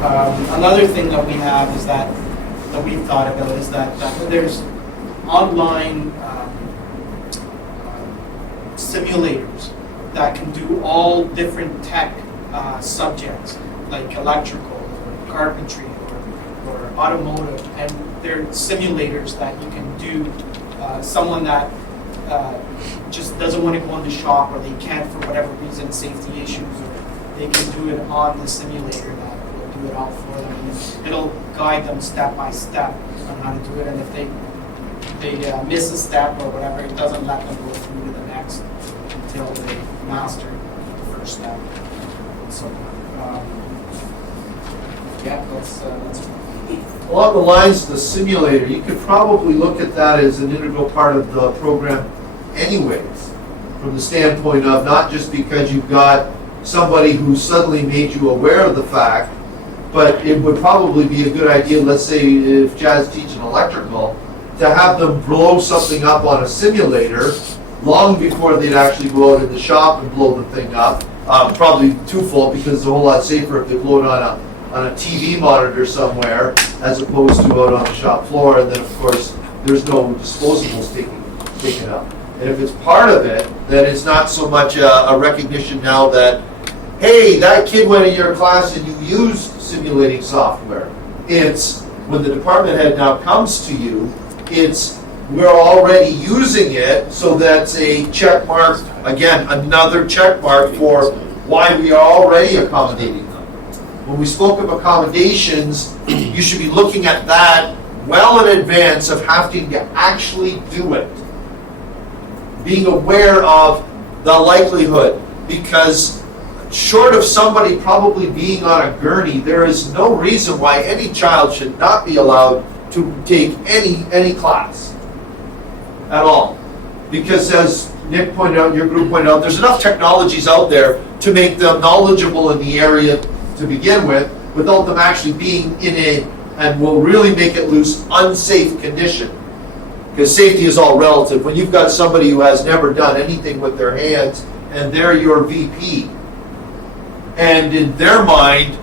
Another thing that we have is that we've thought about is that there's online simulators that can do all different tech subjects like electrical or carpentry or automotive, and they're simulators that you can do. Someone that just doesn't want to go in the shop, or they can't for whatever reason, safety issues, or they can do it on the simulator that will do it all for them. And it'll guide them step by step on how to do it, and if they miss a step or whatever, it doesn't let them go through to the next until they master the first step. So, yeah, that's along the lines of the simulator, you could probably look at that as an integral part of the program anyways, from the standpoint of not just because you've got somebody who suddenly made you aware of the fact, but it would probably be a good idea, let's say if Jazz teaching electrical, to have them blow something up on a simulator long before they'd actually go out in the shop and blow the thing up. Probably twofold, because it's a whole lot safer if they blow it on a TV monitor somewhere as opposed to out on the shop floor, and then of course there's no disposables taken up. And if it's part of it, then it's not so much a recognition now that, hey, that kid went in your class and you used simulating software. It's when the department head now comes to you, it's we're already using it, so that's a check mark, again, another check mark for why we are already accommodating them. When we spoke of accommodations, you should be looking at that well in advance of having to actually do it. Being aware of the likelihood, because short of somebody probably being on a gurney, there is no reason why any child should not be allowed to take any class at all. Because as Nick pointed out, your group pointed out, there's enough technologies out there to make them knowledgeable in the area to begin with, without them actually being in a, and will really make it loose, unsafe condition. Because safety is all relative. When you've got somebody who has never done anything with their hands, and they're your VP, and in their mind,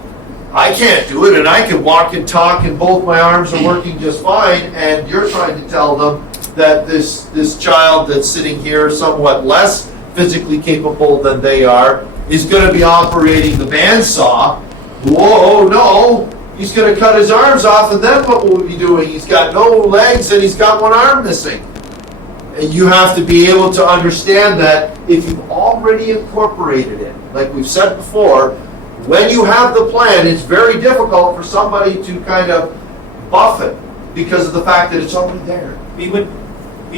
I can't do it, and I can walk and talk, and both my arms are working just fine, and you're trying to tell them that this child that's sitting here, somewhat less physically capable than they are, is going to be operating the bandsaw. Whoa, no, he's going to cut his arms off, and then what will we be doing? He's got no legs, and he's got one arm missing. And you have to be able to understand that if you've already incorporated it, like we've said before, when you have the plan, it's very difficult for somebody to kind of buff it because of the fact that it's already there. We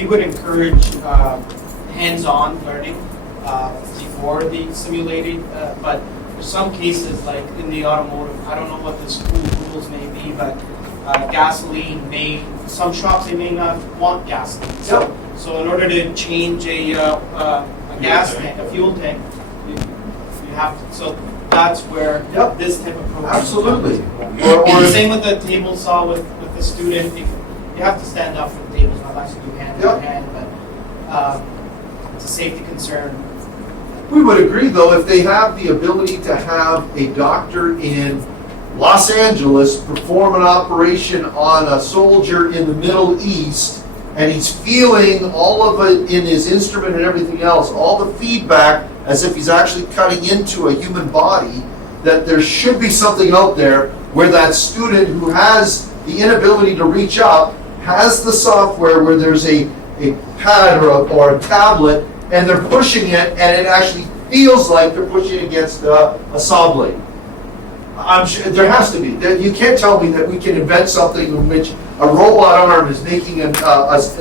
would encourage hands-on learning before the simulated, but for some cases, like in the automotive, I don't know what the school rules may be, but gasoline some shops they may not want gasoline. So in order to change a gas tank, a fuel tank, you have to. So that's where this type of program. Absolutely. Or same with the table saw with the student. You have to stand up for the tables, not actually do hand in hand, but it's a safety concern. We would agree, though, if they have the ability to have a doctor in Los Angeles perform an operation on a soldier in the Middle East, and he's feeling all of it in his instrument and everything else, all the feedback as if he's actually cutting into a human body, that there should be something out there where that student who has the inability to reach up has the software where there's a pad or a tablet, and they're pushing it, and it actually feels like they're pushing against a saw blade. I'm sure there has to be. You can't tell me that we can invent something in which a robot arm is making an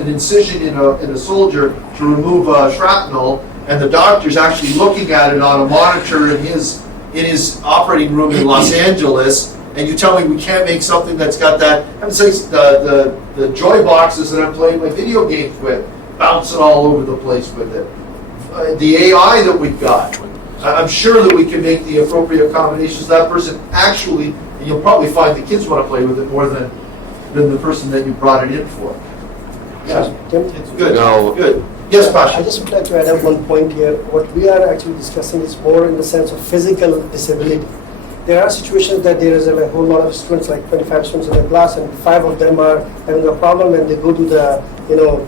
incision in a soldier to remove shrapnel, and the doctor's actually looking at it on a monitor in his operating room in Los Angeles, and you tell me we can't make something that's got that. I'm saying the joy boxes that I'm playing my video games with, bouncing all over the place with it. The AI that we've got, I'm sure that we can make the appropriate accommodations. That person actually, and you'll probably find the kids want to play with it more than the person that you brought it in for. Yeah, it's good. No. Good. Yes, Pasha. I just would like to add up one point here. What we are actually discussing is more in the sense of physical disability. there are situations that there is a whole lot of students, like 25 students in the class, and 5 of them are having a problem. When they go to the,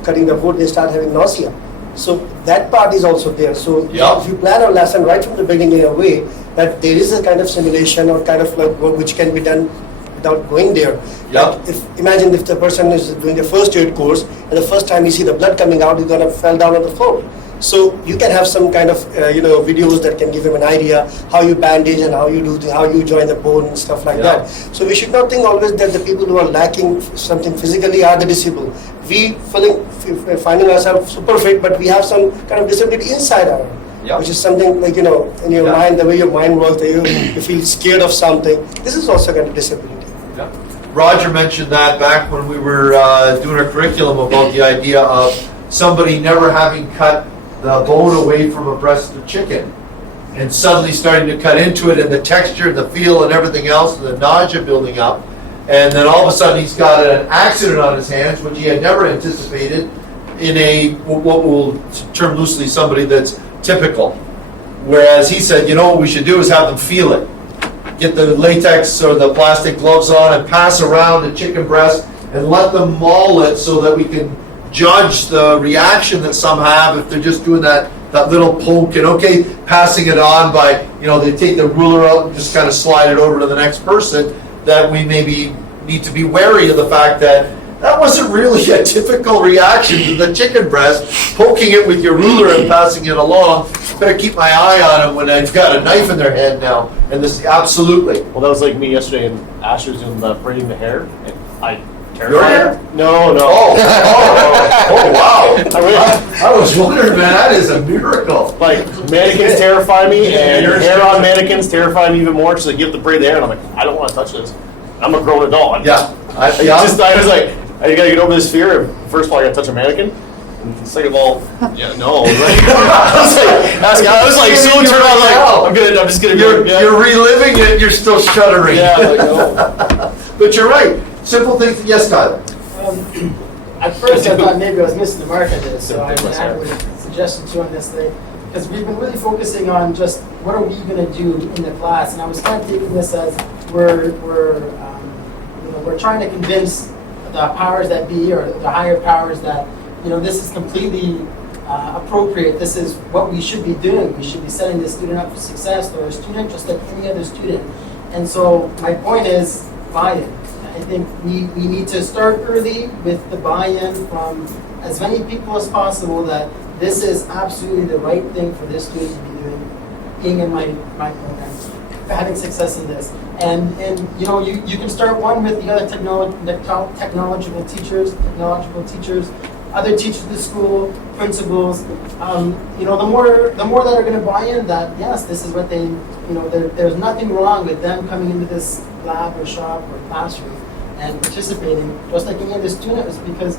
cutting the wood, they start having nausea. So that part is also there. So Yeah. if you plan a lesson right from the beginning in a way that there is a kind of simulation or kind of like work which can be done without going there. Yeah. Like imagine if the person is doing a first aid course and the first time you see the blood coming out, he's gonna fall down on the floor. So you can have some kind of videos that can give him an idea how you bandage and how you join the bone and stuff like Yeah. that. So we should not think always that the people who are lacking something physically are the disabled. We finding ourselves super fit, but we have some kind of disability inside our own. Yeah. Which is something like, in your Yeah. mind, the way your mind works, that you feel scared of something. This is also kind of disability. Yeah. Roger mentioned that back when we were doing our curriculum about the idea of somebody never having cut the bone away from a breast of chicken and suddenly starting to cut into it, and the texture, the feel, and everything else, and the nausea building up. And then all of a sudden he's got an accident on his hands, which he had never anticipated, in a, what we'll term loosely, somebody that's typical. Whereas he said, what we should do is have them feel it. Get the latex or the plastic gloves on and pass around the chicken breast and let them maul it so that we can judge the reaction that some have if they're just doing that little poke and passing it on by, they take the ruler out and just kind of slide it over to the next person, that we maybe need to be wary of the fact that wasn't really a typical reaction to the chicken breast, poking it with your ruler and passing it along. Better keep my eye on them when they've got a knife in their hand now. And this, absolutely. Well, that was like me yesterday, and Asher was doing the braiding the hair, and I Your terrified hair? her. No. Oh, wow. I really, I was wondering, man, that is a miracle. like, mannequins terrify me, and hair on mannequins terrify me even more. She's like, you have to braid the hair, and I'm like, I don't want to touch this. I'm a grown adult. Yeah. I was like, I gotta get over this fear of, first of all, I gotta touch a mannequin. And second of all, yeah, no. I was like, so turned on, like, I'm just gonna You're reliving it, you're still shuddering. Yeah, like, no. But you're right. Simple things. Yes, Tyler. At first, I thought maybe I was missing the mark on this, so I would suggest to you on this thing, because we've been really focusing on just what are we going to do in the class, and I was kind of taking this as we're trying to convince the powers that be, or the higher powers, that this is completely appropriate. This is what we should be doing. We should be setting the student up for success. They're a student just like any other student. And so my point is buy-in. I think we need to start early with the buy-in from as many people as possible that this is absolutely the right thing for this student to be doing, being in my program, having success in this. And you can start one with the other technological teachers, other teachers at the school, principals. The more that are going to buy in, that yes, this is what they, there's nothing wrong with them coming into this lab or shop or classroom and participating, just like any other student, is because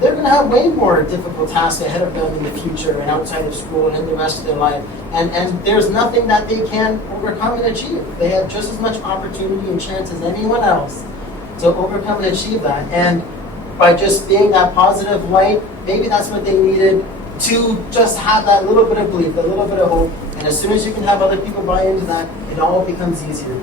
they're going to have way more difficult tasks ahead of them in the future and outside of school and in the rest of their life. And there's nothing that they can overcome and achieve. They have just as much opportunity and chance as anyone else to overcome and achieve that. And by just being that positive light, maybe that's what they needed to just have that little bit of belief, a little bit of hope. And as soon as you can have other people buy into that, it all becomes easier.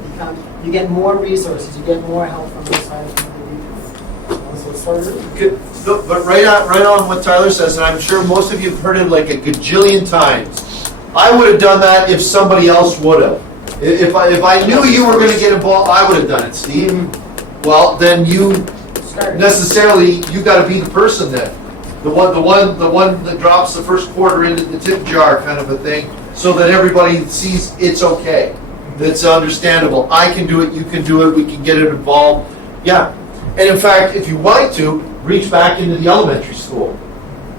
You get more resources, you get more help from this side of the So start early. Good. No, but right on what Tyler says, and I'm sure most of you have heard it like a gajillion times. I would have done that if somebody else would have. If I knew you were going to get involved, I would have done it, Steve. Well, then you got to be the person then. The one that drops the first quarter into the tip jar, kind of a thing, so that everybody sees it's okay. That's understandable. I can do it. You can do it. We can get it involved. Yeah. And in fact, if you like to, reach back into the elementary school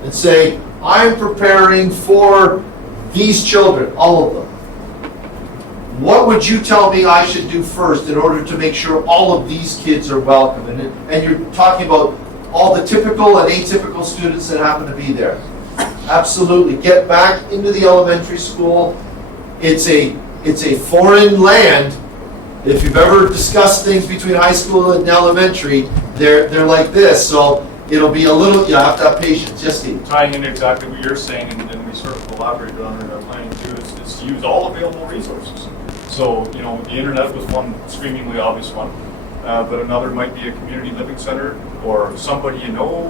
and say, I'm preparing for these children, all of them. What would you tell me I should do first in order to make sure all of these kids are welcome? And you're talking about all the typical and atypical students that happen to be there. Absolutely. Get back into the elementary school. It's a foreign land. If you've ever discussed things between high school and elementary, they're like this. So it'll be a little, you have to have patience. Yes, Steve? Tying into exactly what you're saying, and we sort of elaborated on it in our planning too, is to use all available resources. So, you know, the internet was one screamingly obvious one, but another might be a community living center or somebody you know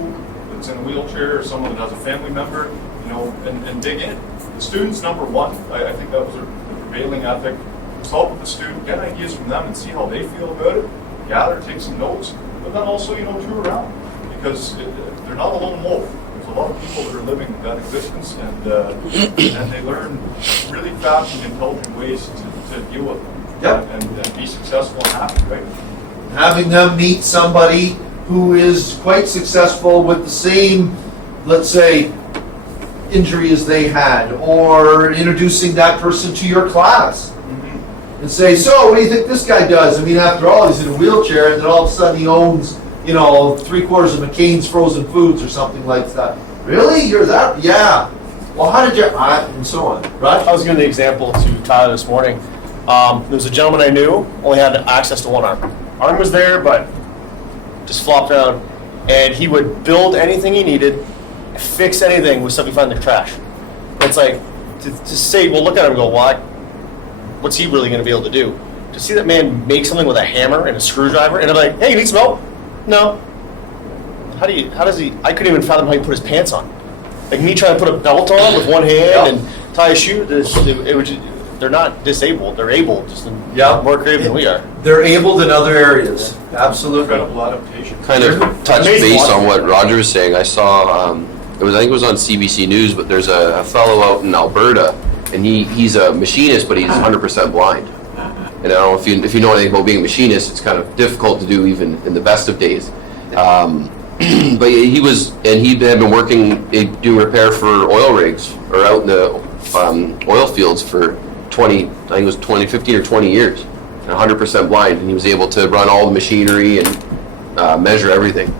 that's in a wheelchair or someone that has a family member, you know, and dig in. The student's number one. I think that was a prevailing ethic. Consult with the student, get ideas from them and see how they feel about it, gather, take some notes, but then also, you know, tour around because they're not a lone wolf. There's a lot of people that are living that existence and they learn really fast and intelligent ways to deal with them. Yep. And be successful and happy, right? Having them meet somebody who is quite successful with the same, let's say, injury as they had, or introducing that person to your class and say, so what do you think this guy does? I mean, after all, he's in a wheelchair, and then all of a sudden he owns, you know, 3/4 of McCain's Frozen Foods or something like that. Really? You're that? Yeah. Well, how did you, and so on, right? I was giving the example to Tyler this morning. There was a gentleman I knew, only had access to one arm. Arm was there, but just flopped around. And he would build anything he needed, fix anything with stuff you find in the trash. It's like, to say, well, look at him and go, why? What's he really going to be able to do? To see that man make something with a hammer and a screwdriver, and I'm like, hey, you need some help? No. How does he, I couldn't even fathom how he put his pants on. Like me trying to put a belt on with one hand and tie a shoe, they're not disabled, they're able, just more creative than we are. They're able in other areas. Absolutely. Incredible adaptation. Kind of touch Amazing base watching. on what Roger was saying. I saw, I think it was on CBC News, but there's a fellow out in Alberta, and he's a machinist, but he's 100% blind. And I don't know if you know anything about being a machinist, it's kind of difficult to do even in the best of days. But he'd been working, doing repair for oil rigs, or out in the oil fields for 15 or 20 years, and 100% blind, and he was able to run all the machinery and measure everything.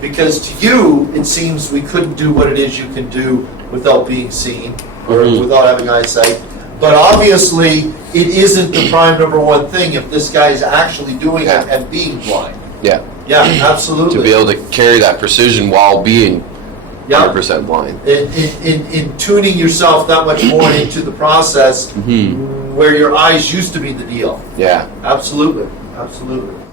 Because to you, it seems we couldn't do what it is you can do without being seen or without having eyesight. But obviously, it isn't the prime number one thing if this guy's actually doing it and being blind. Yeah. Yeah, absolutely. To be able to carry that precision while being 100% blind. In tuning yourself that much more into the process where your eyes used to be the deal. Yeah. Absolutely, absolutely.